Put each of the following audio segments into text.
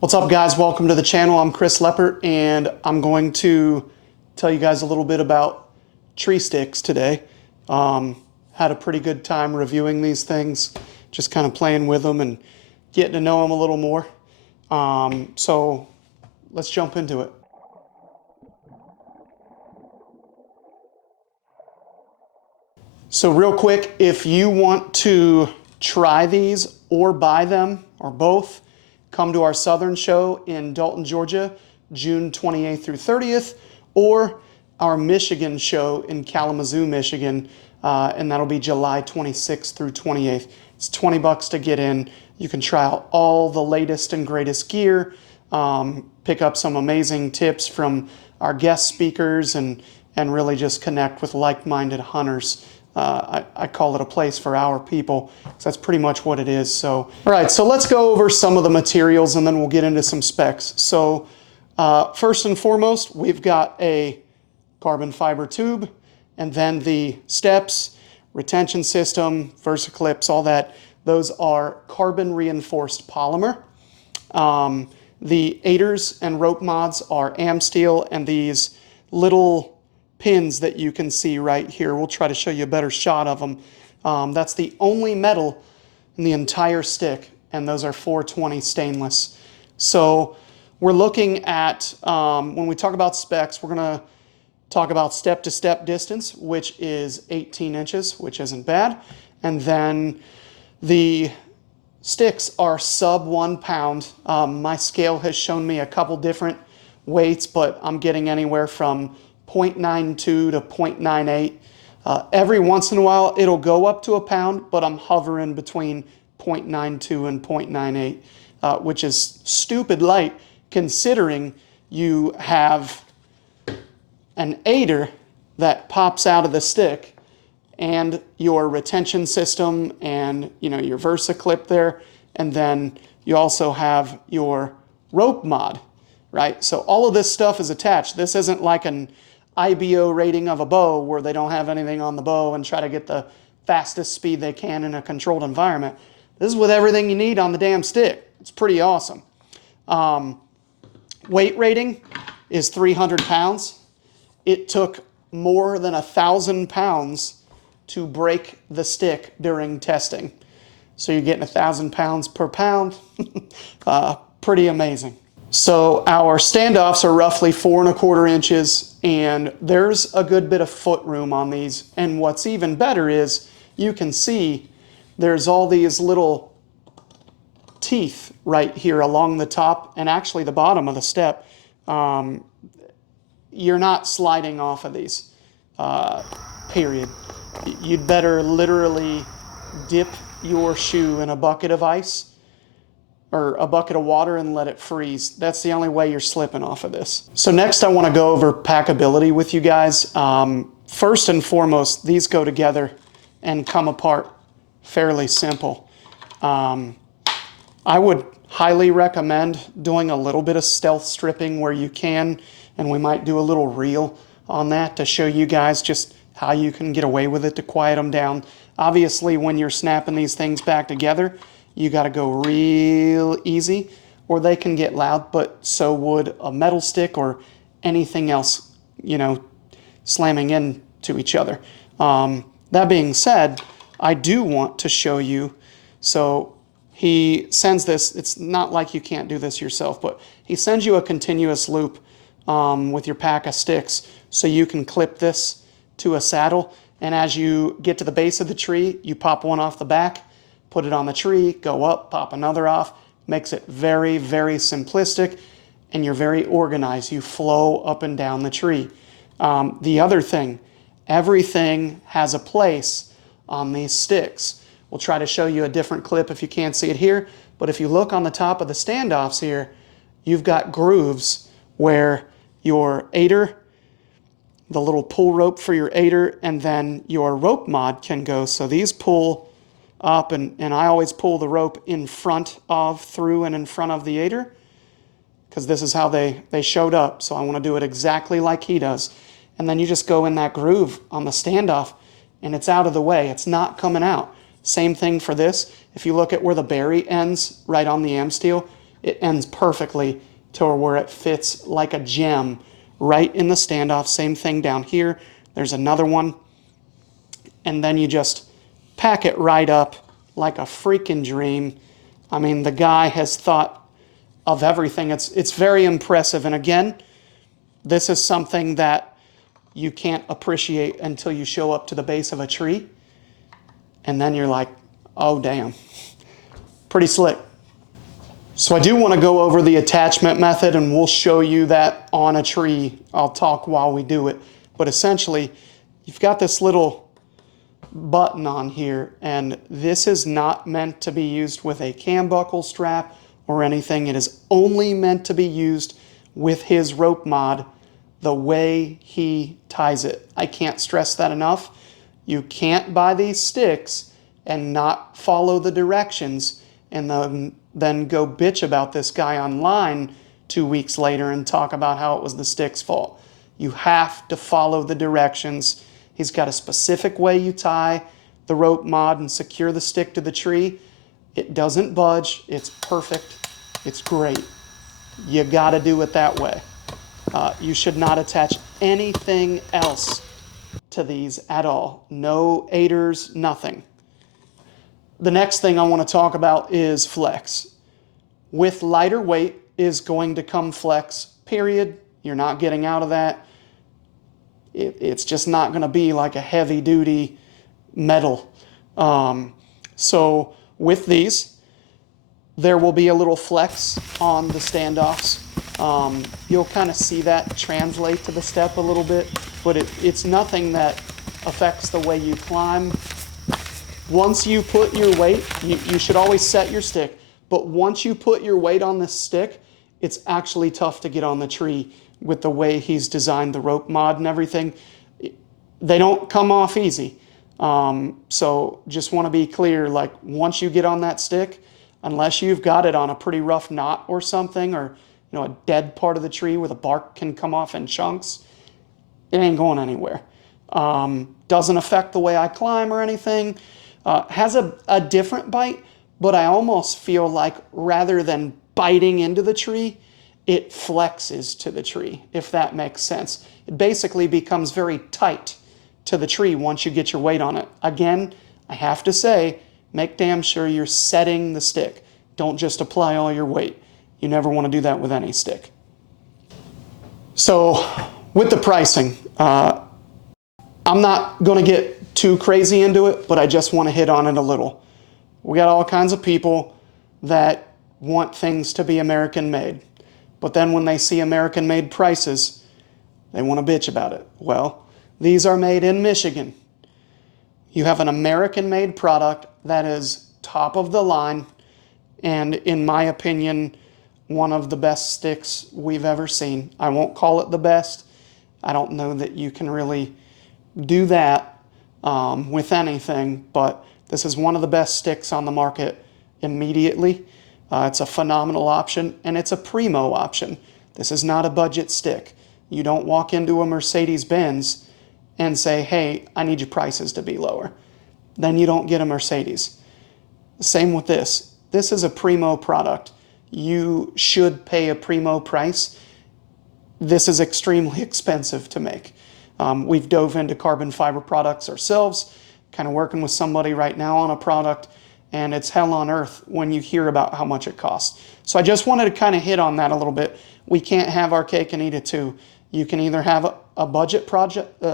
What's up, guys? Welcome to the channel. I'm Chris Leppert, and I'm going to tell you guys a little bit about TreeStyx today. Had a pretty good time reviewing these things, just kind of playing with them and getting to know them a little more. So let's jump into it. So real quick, if you want to try these or buy them or both, come to our Southern show in Dalton, Georgia, June 28th through 30th, or our Michigan show in Kalamazoo, Michigan, and that'll be July 26th through 28th. It's $20 to get in. You can try out all the latest and greatest gear, pick up some amazing tips from our guest speakers, and really just connect with like-minded hunters. I call it a place for our people, because that's pretty much what it is. So, all right, so let's go over some of the materials and then we'll get into some specs. So first and foremost, we've got a carbon fiber tube, and then the steps, retention system, VersaClips, all that. Those are carbon reinforced polymer. The aiders and rope mods are AmSteel, and these little pins that you can see right here, we'll try to show you a better shot of them. That's the only metal in the entire stick, and those are 420 stainless. So we're looking at, when we talk about specs, we're going to talk about step-to-step distance, which is 18 inches, which isn't bad. And then the sticks are sub 1 pound. My scale has shown me a couple different weights, but I'm getting anywhere from 0.92 to 0.98. Every once in a while, it'll go up to a pound, but I'm hovering between 0.92 and 0.98, which is stupid light considering you have an aider that pops out of the stick and your retention system and your VersaClip there, and then you also have your rope mod, right? So all of this stuff is attached. This isn't like an IBO rating of a bow where they don't have anything on the bow and try to get the fastest speed they can in a controlled environment. This is with everything you need on the damn stick. It's pretty awesome. Weight rating is 300 pounds. It took more than 1,000 pounds to break the stick during testing. So you're getting 1,000 pounds per pound. Pretty amazing. So our standoffs are roughly 4¼ inches, and there's a good bit of foot room on these. And what's even better is you can see there's all these little teeth right here along the top and actually the bottom of the step. You're not sliding off of these, period. You'd better literally dip your shoe in a bucket of ice or a bucket of water and let it freeze. That's the only way you're slipping off of this. So next I want to go over packability with you guys. First and foremost, these go together and come apart fairly simple. I would highly recommend doing a little bit of stealth stripping where you can, and we might do a little reel on that to show you guys just how you can get away with it to quiet them down. Obviously, when you're snapping these things back together, you got to go real easy or they can get loud, but so would a metal stick or anything else, slamming into each other. That being said, I do want to show you, so he sends this, it's not like you can't do this yourself, but he sends you a continuous loop with your pack of sticks so you can clip this to a saddle, and as you get to the base of the tree, you pop one off the back, put it on the tree, go up, pop another off. Makes it very, very simplistic, and you're very organized. You flow up and down the tree. The other thing, everything has a place on these sticks. We'll try to show you a different clip if you can't see it here, but if you look on the top of the standoffs here, you've got grooves where your aider, the little pull rope for your aider, and then your rope mod can go. So these pull up, and I always pull the rope in front of, through and in front of the aider, because this is how they showed up. So I want to do it exactly like he does. And then you just go in that groove on the standoff, and it's out of the way. It's not coming out. Same thing for this. If you look at where the berry ends, right on the AmSteel, It ends perfectly to where it fits like a gem right in the standoff. Same thing down here. There's another one. And then you just pack it right up like a freaking dream. I mean, the guy has thought of everything. It's very impressive. And again, this is something that you can't appreciate until you show up to the base of a tree. And then you're like, oh, damn. Pretty slick. So I do want to go over the attachment method, and we'll show you that on a tree. I'll talk while we do it. But essentially, you've got this little button on here, and this is not meant to be used with a cam buckle strap or anything. It is only meant to be used with his rope mod the way he ties it. I can't stress that enough. You can't buy these sticks and not follow the directions and then go bitch about this guy online 2 weeks later and talk about how it was the stick's fault. You have to follow the directions. He's got a specific way you tie the rope mod and secure the stick to the tree. It doesn't budge. It's perfect. It's great. You got to do it that way. You should not attach anything else to these at all. No aiders, nothing. The next thing I want to talk about is flex. With lighter weight is going to come flex, period. You're not getting out of that. It's just not going to be like a heavy duty metal. So with these, there will be a little flex on the standoffs. You'll kind of see that translate to the step a little bit, but it's nothing that affects the way you climb. Once you put your weight, you should always set your stick, but once you put your weight on this stick, it's actually tough to get on the tree with the way he's designed the rope mod and everything. They don't come off easy. So just want to be clear, like once you get on that stick, unless you've got it on a pretty rough knot or something, or a dead part of the tree where the bark can come off in chunks, it ain't going anywhere. Doesn't affect the way I climb or anything. Has a different bite, but I almost feel like rather than biting into the tree, it flexes to the tree, if that makes sense. It basically becomes very tight to the tree once you get your weight on it. Again, I have to say, make damn sure you're setting the stick. Don't just apply all your weight. You never want to do that with any stick. So with the pricing, I'm not going to get too crazy into it, but I just want to hit on it a little. We got all kinds of people that want things to be American made, but then when they see American made prices, they want to bitch about it. Well, these are made in Michigan. You have an American made product that is top of the line, and in my opinion, one of the best sticks we've ever seen. I won't call it the best. I don't know that you can really do that with anything, but this is one of the best sticks on the market immediately. It's a phenomenal option, and it's a primo option. This is not a budget stick. You don't walk into a Mercedes-Benz and say, hey, I need your prices to be lower. Then you don't get a Mercedes. Same with this. This is a primo product. You should pay a primo price. This is extremely expensive to make. We've dove into carbon fiber products ourselves, kind of working with somebody right now on a product, and it's hell on earth when you hear about how much it costs. So I just wanted to kind of hit on that a little bit. We can't have our cake and eat it too. You can either have a budget project,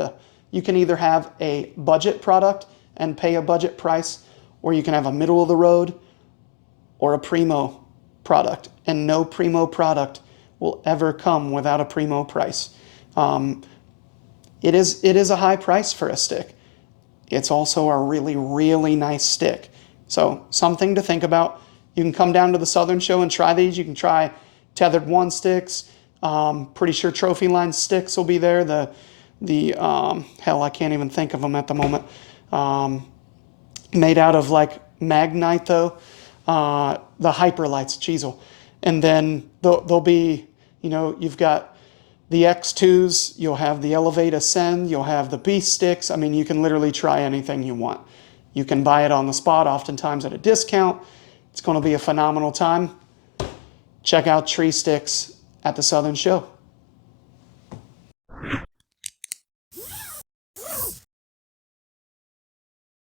you can either have a budget product and pay a budget price, or you can have a middle of the road or a primo product, and no primo product will ever come without a primo price. It is a high price for a stick. It's also a really, really nice stick. So something to think about. You can come down to the Southern Show and try these. You can try Tethered One sticks. Pretty sure Trophy Line sticks will be there. Hell, I can't even think of them at the moment. Made out of like Magnite though. The Hyperlights, Cheezel. And then there'll be, you've got the X2s, you'll have the Elevate Ascend, you'll have the Beast sticks. I mean, you can literally try anything you want. You can buy it on the spot, oftentimes at a discount. It's going to be a phenomenal time. check out TreeStyx at the Southern Show.